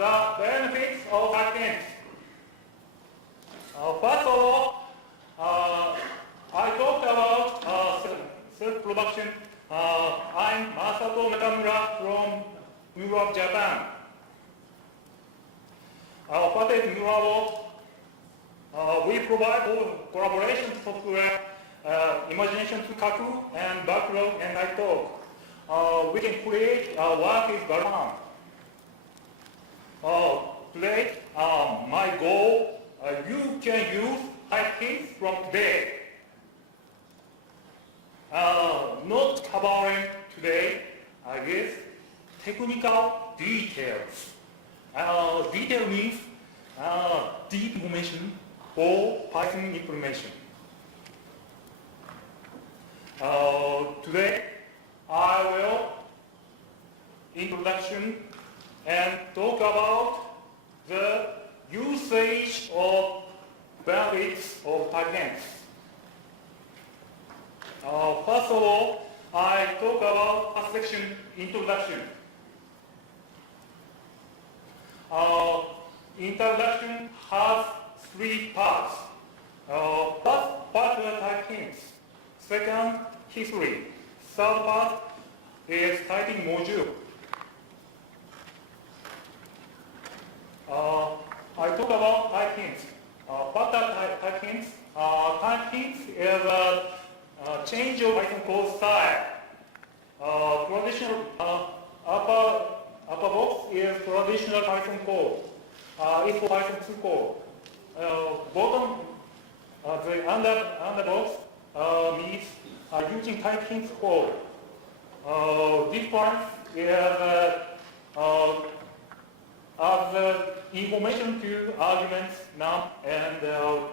the benefits of Python. First of all, I talked about self-production. I'm Masato Nakamura from Europe, Japan. What is Murabo? We provide collaboration software, Imagination to Kaku, and Backlog and iTalk. We can create work with Balmain. Today, my goal, you can use Python from today. Not covering today, I guess, technical details. Detail means deep information for Python implementation. Today, I will introduction and talk about the usage of benefits of Python. First of all, I talk about first section introduction. Introduction has three parts. First part is Python. Second, history. Third part is typing module. I talk about typings. What are typings? Typings is a change of Python code style. Traditional upper box is traditional Python code. It's for Python 2 code. Bottom, the under box means using typings code. Difference is the information to arguments num and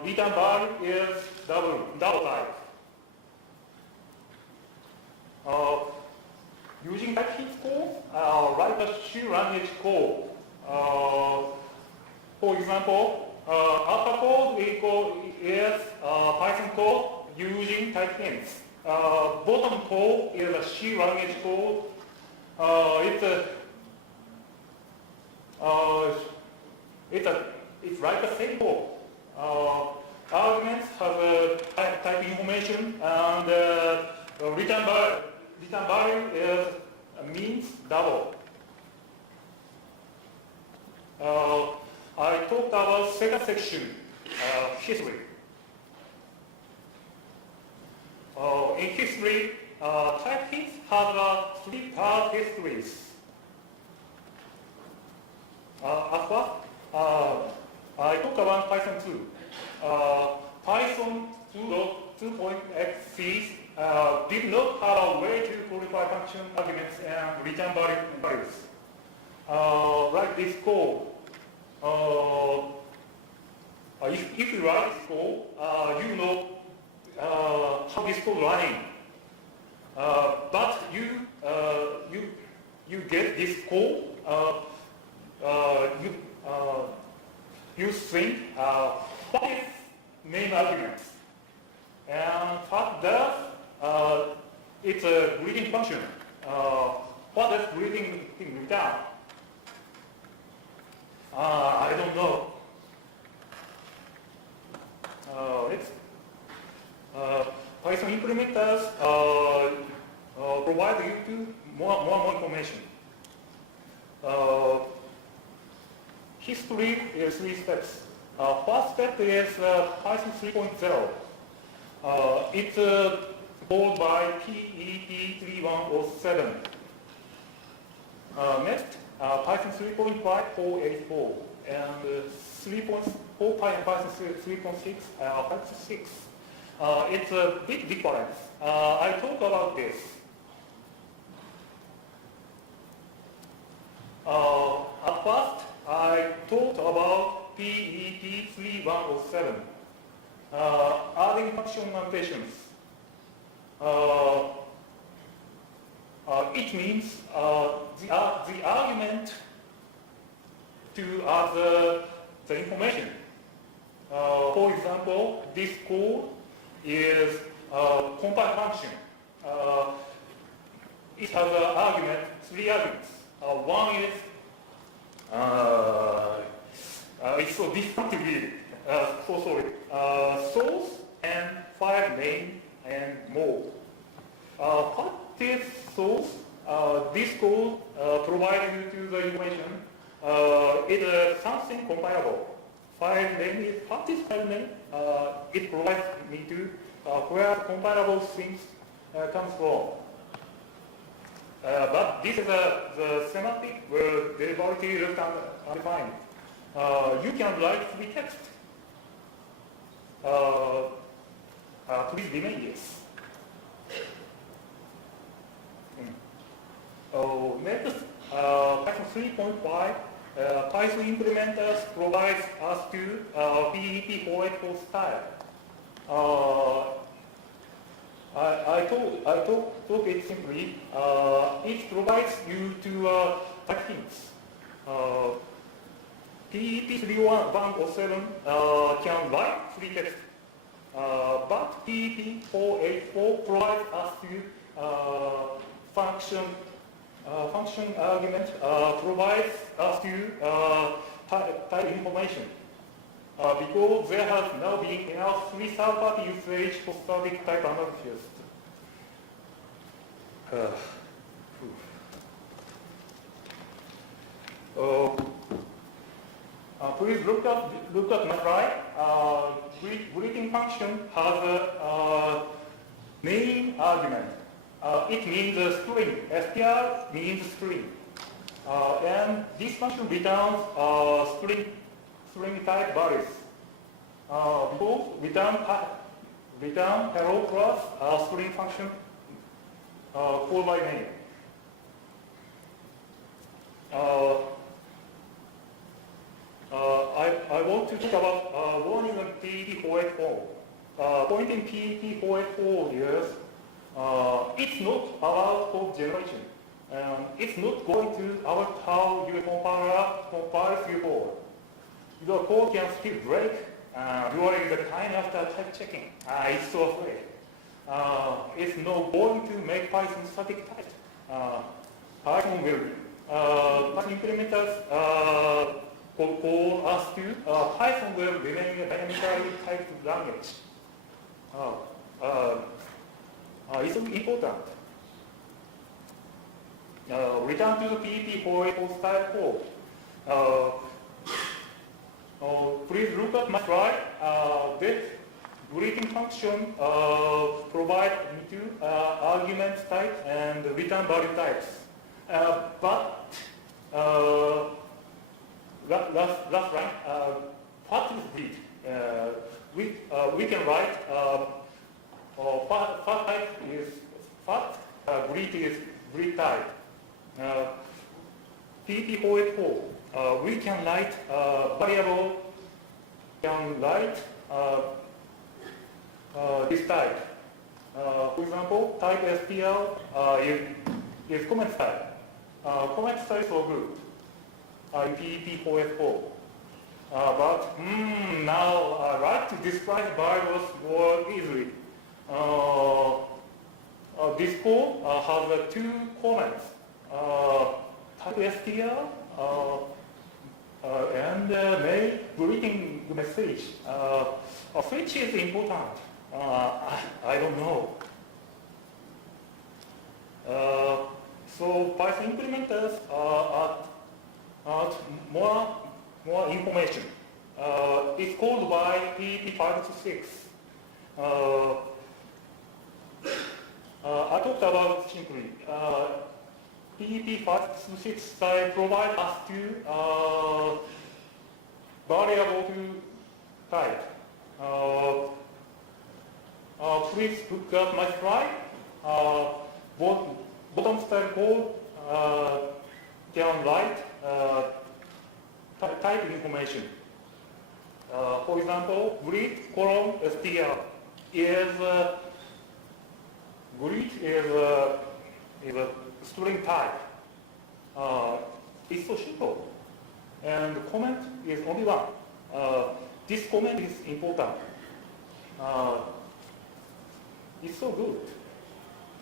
return value is double type. Using typings code, write a C language code. For example, upper code is Python code using typings. Bottom code is a C language code. It's like the same code. Arguments have type information, and return value is means double. I talked about second section, history. In history, typings have three-part histories. First, I talk about Python 2. Python 2.x did not have a way to qualify function arguments and return values. Like this code. If you write this code, you know how this code running. But you get this code. You think what is main arguments and what does it's a greeting function. What does greeting return? I don't know. Python implementers provide you to more information. History is three steps. First step is Python 3.0. It's called by PEP484. Next, Python 3.5.484 and 3.4 Python 3.6 526. It's a big difference. I talk about this. At first, I talked about PEP3107, adding function notations. It means the argument to add the information. For example, this code is a compile function. It has three arguments. One is it's so different to read. So sorry. Source and file name and more. What is source? This code provided to the information is something comparable. File name is, what is file name? It provides me to where comparable things comes from. But this is the semantic where derivative is undefined. You can write free text. Please remain yes. Next, Python 3.5, Python implementers provides us to PEP484 style. I talk it simply. It provides you to type hints. PEP484 can write free text, but PEP484 provides us to function argument provides us to type information. Because there has now been enough free third-party usage for static type analysis. Please look at my right. Greeting function has a main argument. It means a string. str means string. And this function returns string type values. Because return hello plus string function called by name. I want to talk about warning on PEP484. Point in PEP484 is it's not about code generation. It's not going to about how you compile your code. Your code can still break during the time after type checking. It's so afraid. It's not going to make Python static type. Python will. Python implementers call us to Python will remain a dynamically typed language. It's important. Return to the PEP484 style code. Please look at my slide. This greeting function provides me to argument type and return value types. But that's right. What is read? We can write fat type is fat, greet is greet type. PEP484. We can write variable, can write this type. For example, type STL is comment style. Comment style is so good in PEP484. But now I like to describe variables more easily. This code has two comments. Type STL and mail greeting message. Which is important? I don't know. So Python implementers add more information. It's called by PEP526. I talked about simply. PEP526 style provides us to variable to type. Please look at my slide. Bottom style code can write type information. For example, greet column str is greet is a string type. It's so simple. And the comment is only one. This comment is important. It's so good.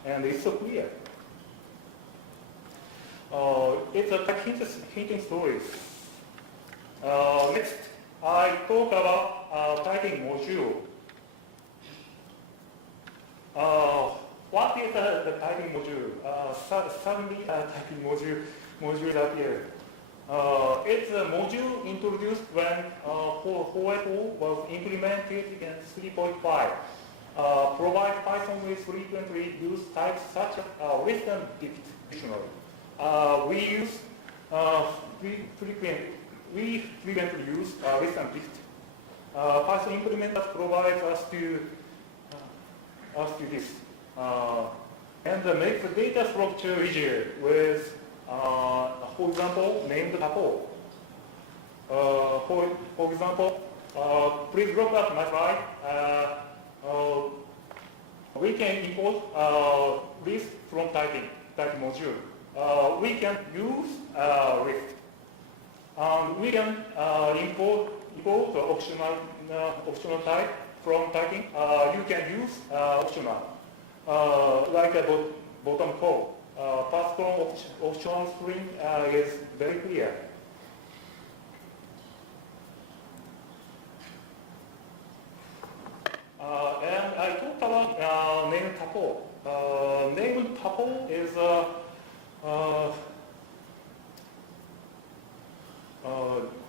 And it's so clear. It's a hinting stories. Next, talk about typing module. What is the typing module? Suddenly typing module appeared. It's a module introduced when 484 was implemented in 3.5. Provide Python with frequently used types such as list and dict dictionary. We frequently use list and dict. Python implementers provides us to this. And make the data structure easier with, for example, named tuple. For example, please look at my slide. We can import list from typing module. We can use list. We can import the optional type from typing. You can use optional, like a bottom code. Path from optional string is very clear. And I talked about named tuple. Named tuple is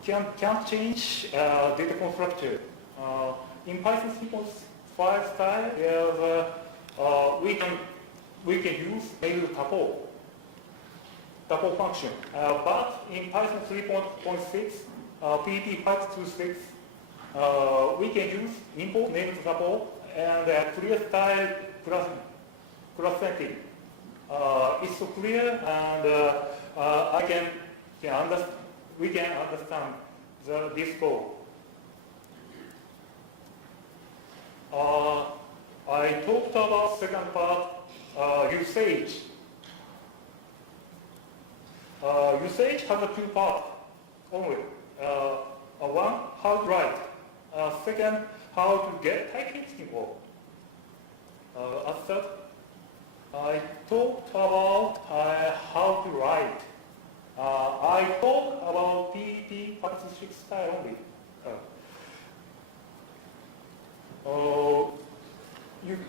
can't change data constructor. In Python 3.5 style, we can use named tuple function. But in Python 3.6, PEP526, we can use import named tuple and clear style class setting. It's so clear, and we can understand this code. I talked about second part, usage. Usage has a two parts only. One, how to write. Second, how to get typing involved. As third, I talked about how to write. I talked about PEP526 style only.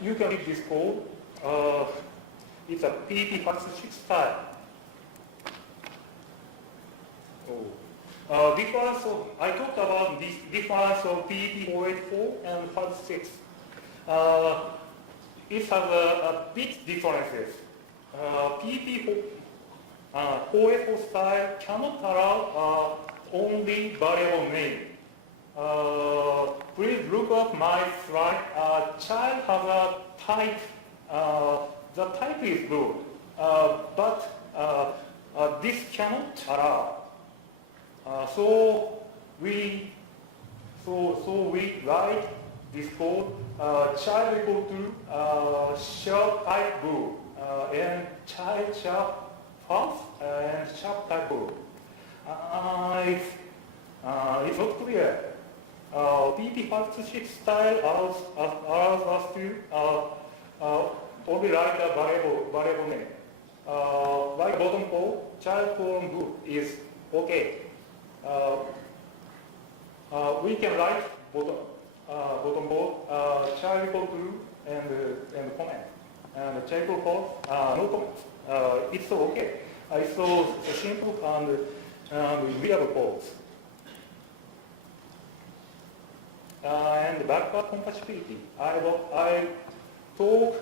You can read this code. It's a PEP526 style. Difference of, I talked about this difference of PEP484 and PEP526. It has a big differences. PEP484 style cannot allow only variable name. Please look at my slide. Child has a type. The type is good, but this cannot allow. So we write this code. Child equal to sharp type bool and child sharp false and sharp type bool. It's not clear. PEP526 style allows us to only write a variable name. Like bottom code, child colon bool is okay. We can write bottom code, child equal to and comment. And child equal code, no comment. It's okay. It's so simple and readable codes. And backward compatibility. I talked to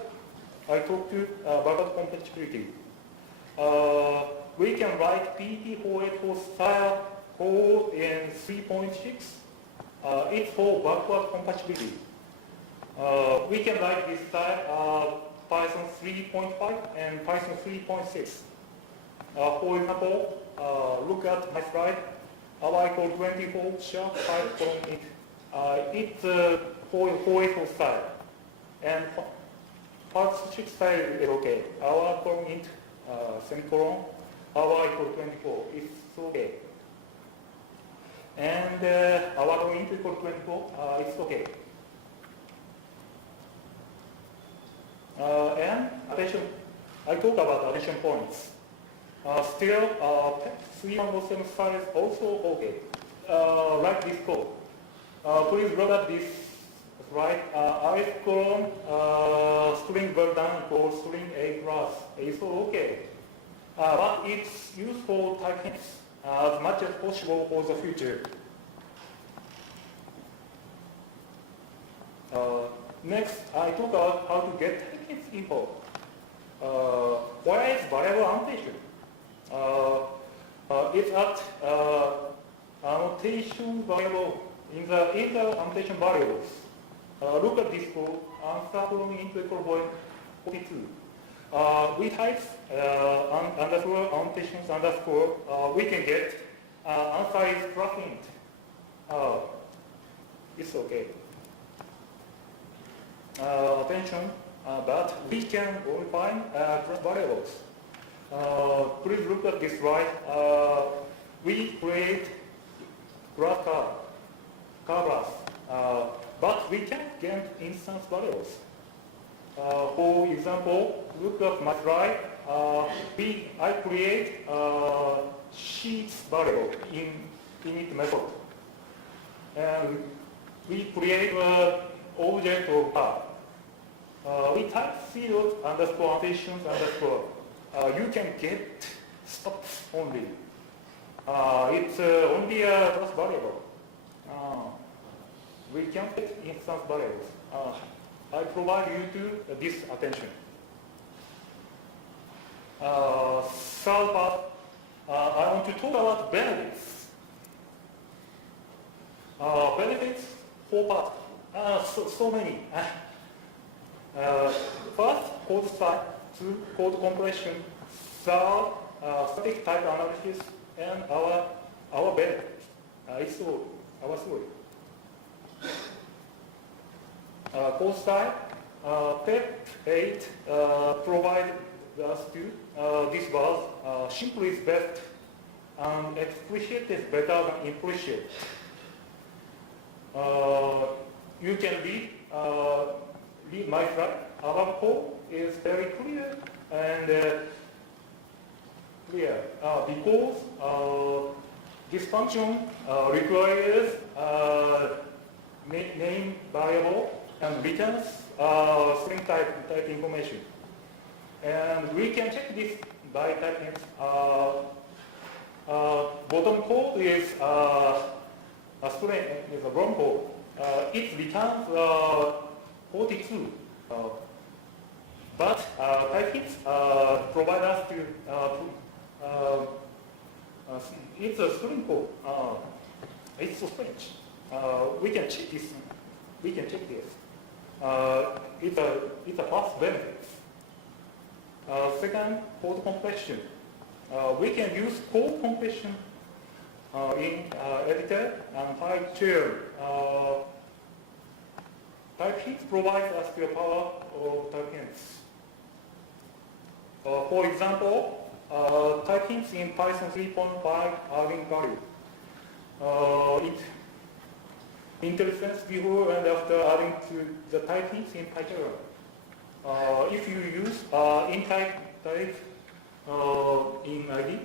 backward compatibility. We can write PEP484 style code in 3.6. It's for backward compatibility. We can write this style Python 3.5 and Python 3.6. For example, look at my slide. I call 24 sharp 5 colon int. It's 484 style. And PEP526 style is okay. Our colon int semicolon, our equal 24. It's okay. And our colon int equal 24. It's okay. And attention, I talk about attention points. Still, 307 style is also okay. Like this code. please look at this slide. I column string burden for string A class. It's okay. But it's useful type hints as much as possible for the future. Next, I talk about how to get type hints info. Where is variable annotation? It's at annotation variable in the annotation variables. Look at this code, answer from into equal point 42. We type underscore annotations underscore. We can get answer is plus int. It's okay. Attention, but we can only find class variables. Please look at this slide. We create class class, but we can't get instance variables. For example, look at my slide. I create sheets variable in init method, and we create an object of car. We type field underscore annotations underscore. You can get stops only. It's only a class variable. We can get instance variables. I provide you to this attention. Third part, I want to talk about benefits. Benefits, 4 parts. So many. First, code style. 2, code compression. 3rd, static type analysis, and our benefit. It's all our story. Code style, PEP8 provide us to this was simple is best and explicit is better than implicit. You can read my slide. Our code is very clear and because this function requires name variable and returns string type information. And we can check this by typing bottom code is a string, is a wrong code. It returns 42. But type hints provide us to it's a string code. It's so strange. We can check this. We can check this. It's a first benefit. Second, code compression. We can use code compression in editor and PyCharm. Type hints provide us the power of type hints. For example, type hints in Python 3.5 adding value. It interference before and after adding to the type hints in PyCharm. If you use in-type in ID,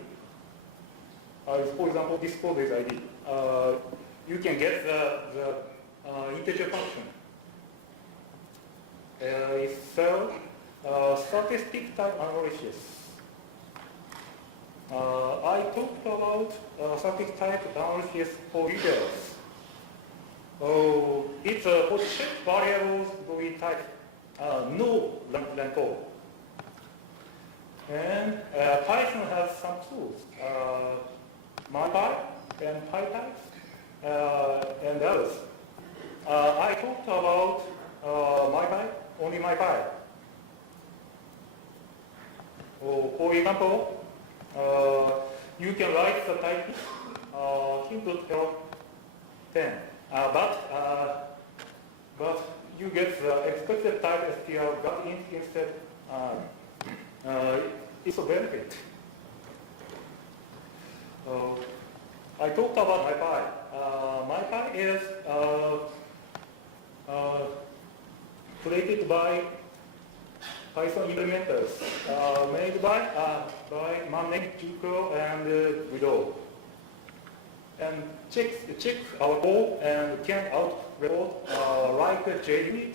for example, this code is ID, you can get the integer function. So, statistic type analysis. I talked about static type analysis for details. It's for check variables we type no length code. And Python has some tools, mypy and PyTypes and others. I talked about mypy, only mypy. For example, you can write the type hint.10, but you get the expected type str got instead. It's a benefit. I talked about mypy. MyPy is created by Python implementers, made by man named Juko and Widow. and check our code and can out report like a JUnit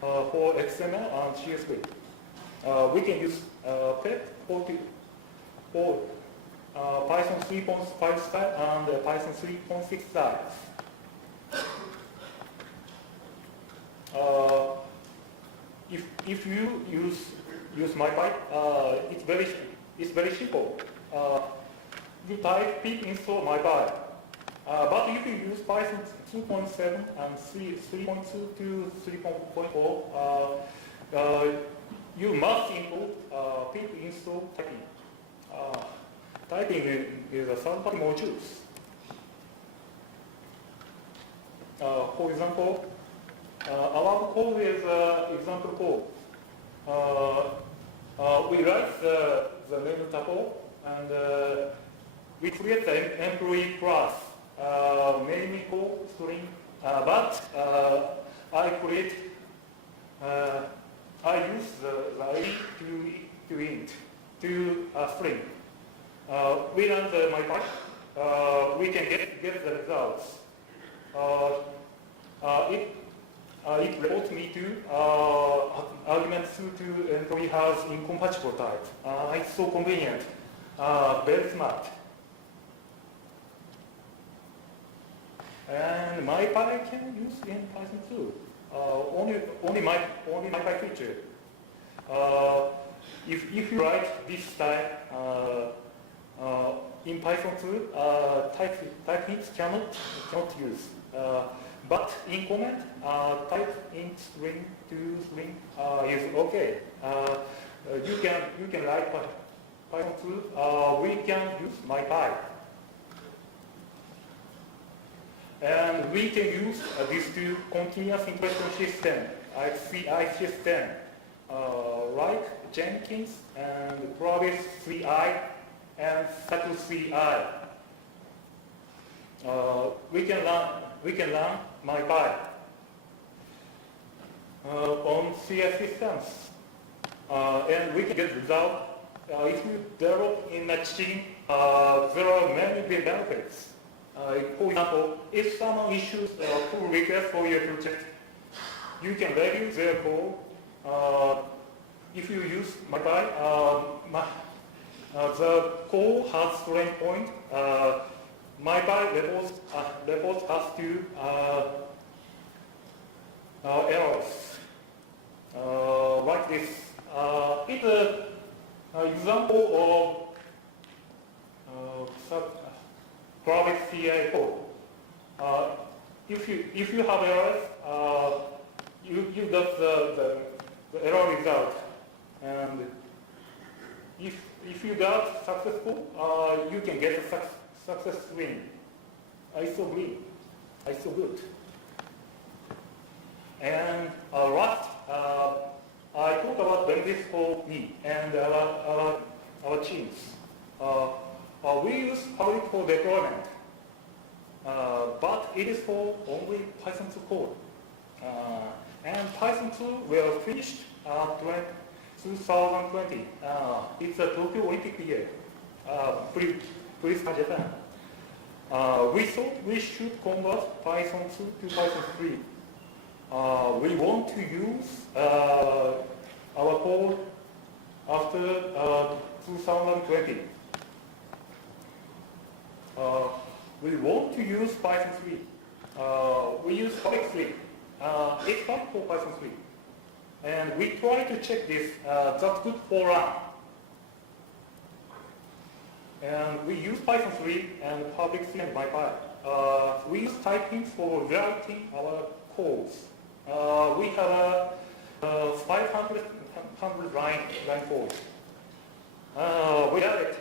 for XML and CSV. We can use PEP484 for Python 3.5 style and Python 3.6 styles. If you use mypy, it's very simple. You type pip install mypy. But if you use Python 2.7 and 3.2 to 3.4, you must include pip install typing. Typing is a third-party modules. For example, our code is example code. We write the name tuple and we create the employee class name equal string. But I use the ID to int to a string. We run the mypy. We can get the results. It reports me to argument to employee has incompatible type. It's so convenient, very smart. And mypy can use in Python too. Only mypy feature. If you write this style in Python 2, type int cannot use. But in comment, type int string to string is okay. You can write Python 2. We can use mypy, and we can use these two continuous integration system, like CI system, like Jenkins and Provis CI and Cycle CI. We can run mypy on CI systems, and we can get result. If you develop in a team, there are many benefits. For example, if someone issues a pull request for your project, you can review their code. If you use mypy, the code has strength point. mypy reports us to errors like this. It's an example of private CI code. If you have errors, you get the error result, and if you got successful, you can get a success win. It's so green. It's so good. And last, I talk about benefits for me and our teams. We use public for deployment, but it is for only Python 2 code. And Python 2 will finish 2020. It's a Tokyo Olympic year. Please Japan. We thought we should convert Python 2 to Python 3. We want to use our code after 2020. We want to use Python 3. We use public 3. It's not for Python 3. And we try to check this. That's good for run. And we use Python 3 and public 3 and mypy. We use typing for writing our codes. We have 500 line code. Without it,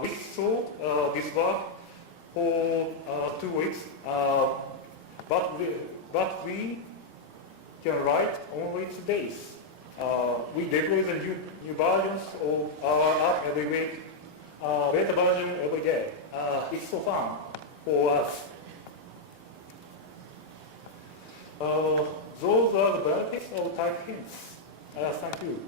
we thought this work for 2 weeks, but we can write only 2 days. We deploy the new versions of our app every week, beta version every day. It's so fun for us. Those are the benefits of type hints. Thank you.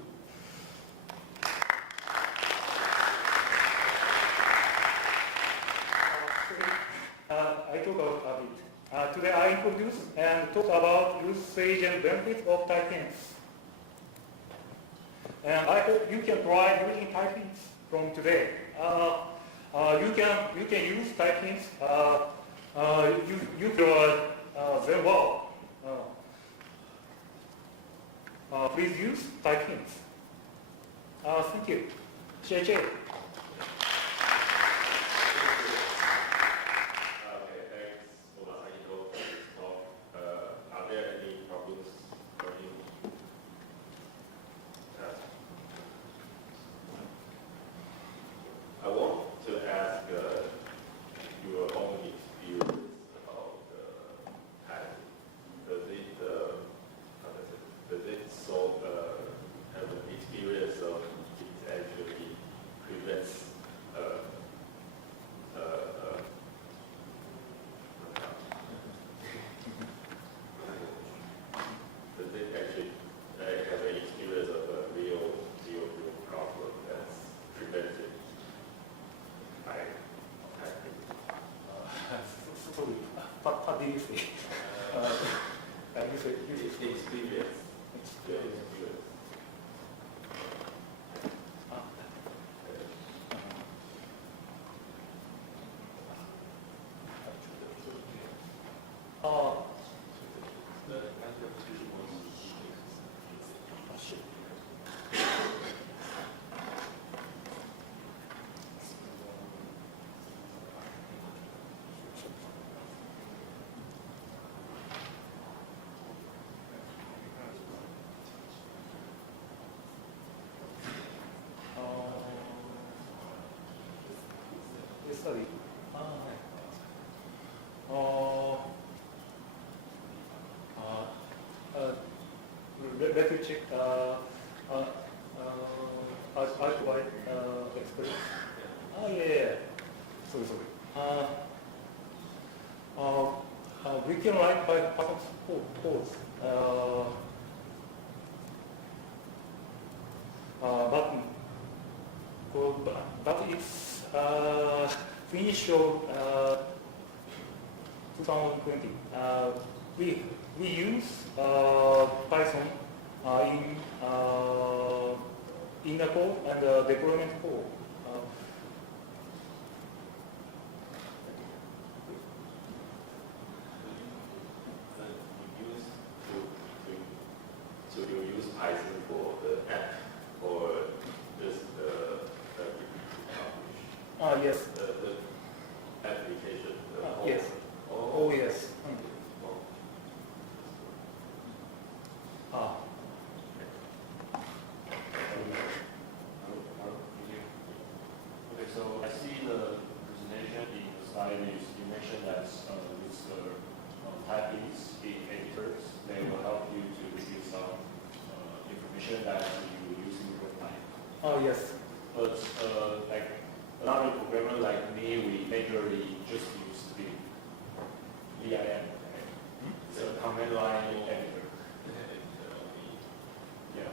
I talk about a bit. Today I introduce and talk about usage and benefits of type-ins. And I hope you can try using type-ins from today. You can use type-ins. You can very well. Please use type-ins. Thank you. JJ. What do you say? You say experience. Study. Let me check. Archived experience. Yeah. Sorry. We can write by PyCharm codes. But it's finish of 2020. We use Python in the code and deployment code. So you use Python for the app or just the yes. The application? Yes. Oh, yes. Okay, so I see the presentation in the slide. You mentioned that with the type-ins in editors, they will help you to review some information that you use in real time. Oh, yes. But like a lot of programmers like me, we majorly just use the VIM. Okay? It's a command line editor. Yeah.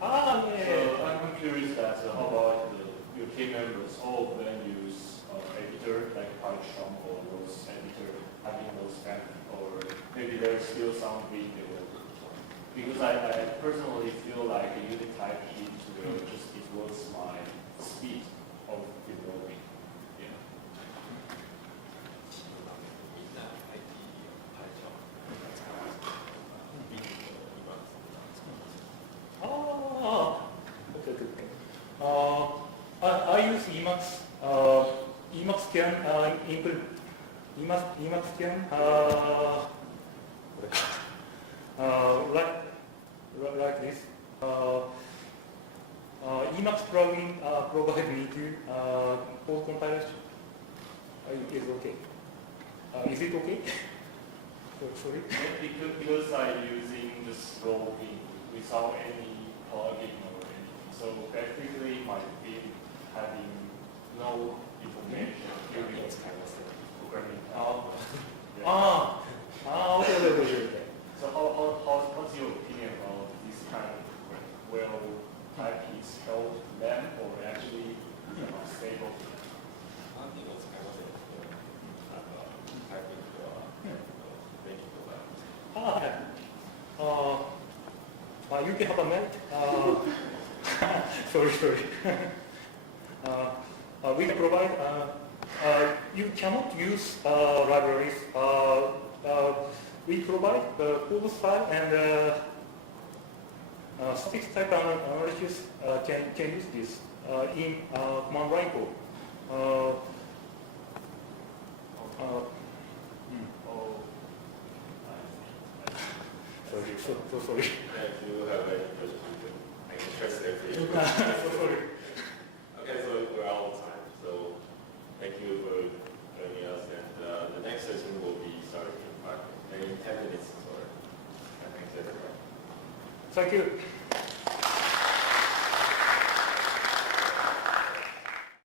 So I'm curious that how about your team members, all of them use editor like PyCharm or those editor having those kind of, or maybe there's still some thing they will. Because I personally feel like a unit type key will just equals my speed of developing. Yeah. Okay. I use Emacs. Emacs can include Emacs can like this. Emacs plugin provide me to code compilation. Is okay. Is it okay? Sorry. Because I'm using this raw thing without any plugin or anything, so basically my feed having no information during programming. Okay. So what's your opinion about this kind of program? Will type-ins help them or actually stable? if you have a minute, sorry. We provide, you cannot use libraries. We provide the full file and static type analysis can use this in command line code. So sorry. If you have any questions, I can translate for you. So sorry. Okay, so we're out of time. So thank you for joining us, and the next session will be starting in 10 minutes or. Thanks everybody. Thank you.